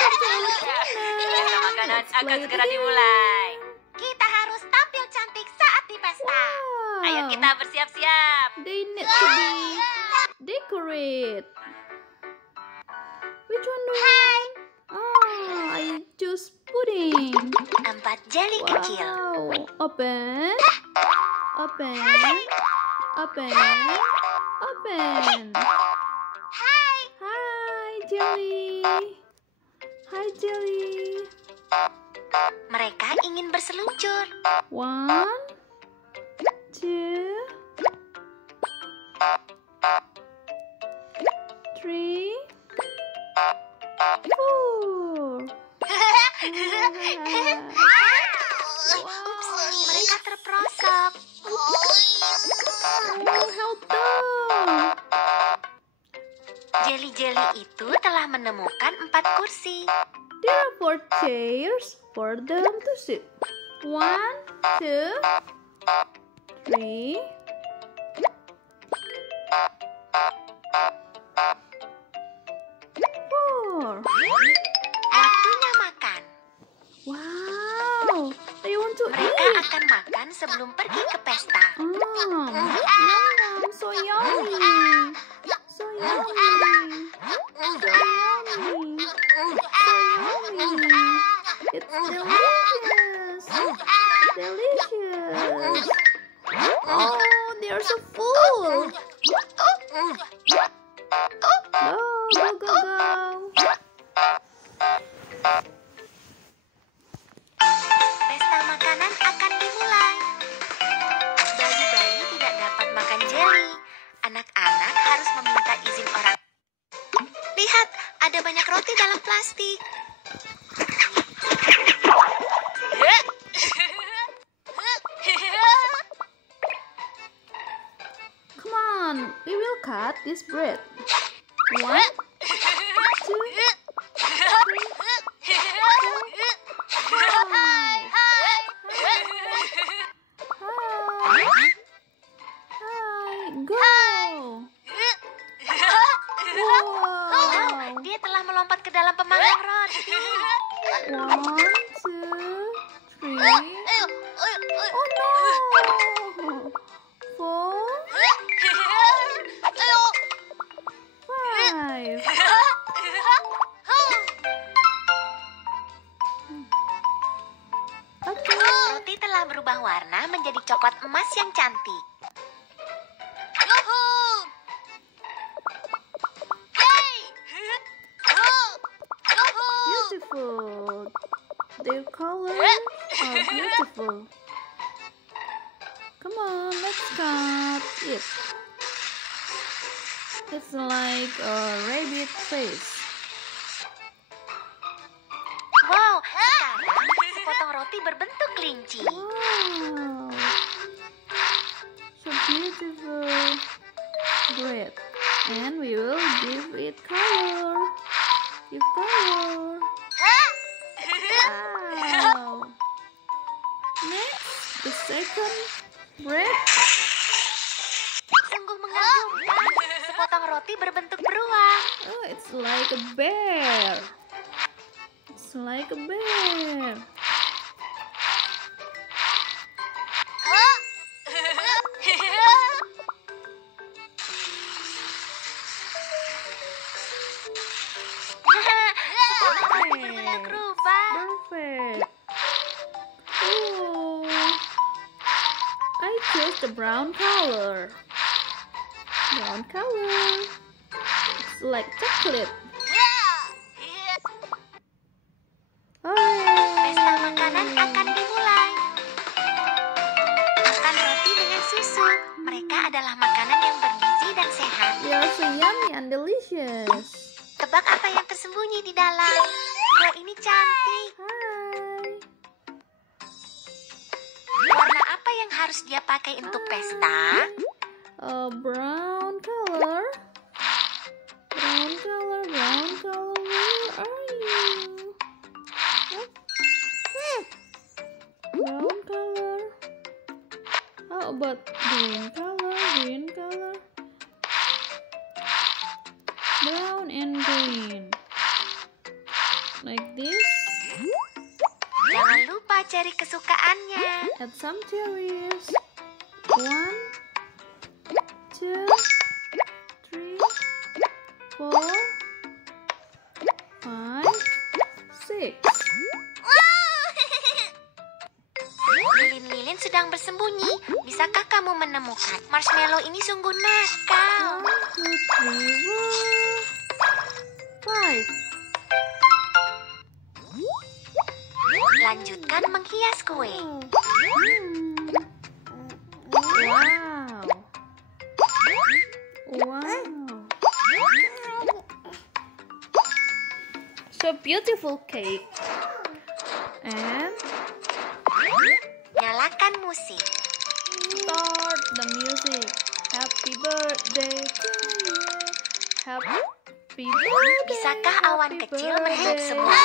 Pesta makanan Let's akan play it segera again. dimulai. Kita harus tampil cantik saat di pesta. Wow. Ayo kita bersiap-siap. They need to be decorate. Which one do you want? Oh, I choose pudding. 4 jeli kecil. Wow. Open. Open. Open. Open. Hai. Hi, Jelly. Hi, Jelly. Mereka ingin berseluncur. 1, 2, 3, 4. Ups, mereka terperosok. Oh, help them. Jeli-jeli itu telah menemukan 4 kursi. There are 4 chairs for them to sit. 1, 2, 3, 4. Waktunya makan. Wow, I want to Mereka eat. akan makan sebelum pergi ke pesta. Yum, so yummy. So yummy. So yummy. So yummy. It's delicious. Delicious. Oh, they are so full. Go, go, go, go. Pesta makanan akan dimulai. Bayi-bayi tidak dapat makan jeli. Anak-anak harus meminta izin orang. Lihat, ada banyak roti dalam plastik. Come on, we will cut this bread. 1, 2, 3, 4, 5. Hi, go. Wow. Dia telah melompat ke dalam pemanggang roti. 1, 2, 3. Oh no. 4, 5. Okay. Roti telah berubah warna menjadi coklat emas yang cantik. Beautiful. Their colors are beautiful. Come on, let's cut it. It's like a rabbit face. Wow, sekarang sepotong roti berbentuk kelinci. Wow. So beautiful bread. And we will give it color. Give color. Wow. Next, the second bread. Sungguh mengagumkan. Sepotong roti berbentuk beruang. Oh, it's like a bear. It's like a bear. Sepotong roti berbentuk rubah. Perfect. Oh, I chose the brown color. Brown color. It's like chocolate. Pesta Oh, makanan akan dimulai. Makan roti dengan susu. Mereka adalah makanan yang bergizi dan sehat. they are so yummy and delicious. Tebak apa yang tersembunyi di dalam? Kue ini cantik. Hi. Warna apa yang harus dia pakai untuk pesta? Brown color. Brown color, brown color. Where are you? Brown color. How about green color? Green color. Brown and green. like this. Jangan lupa cari kesukaannya. Add some cherries. 1, 2, 3, 4, 5, 6. Lilin-lilin sedang bersembunyi. Bisakah kamu menemukan? Marshmallow ini sungguh nakal. 1, 2, 3, 4, 5. Lanjutkan menghias kue. Wow. Wow. So beautiful cake. And Nyalakan musik. start the music. Happy birthday to you. Happy birthday. Bisakah awan happy kecil meniup birthday. semua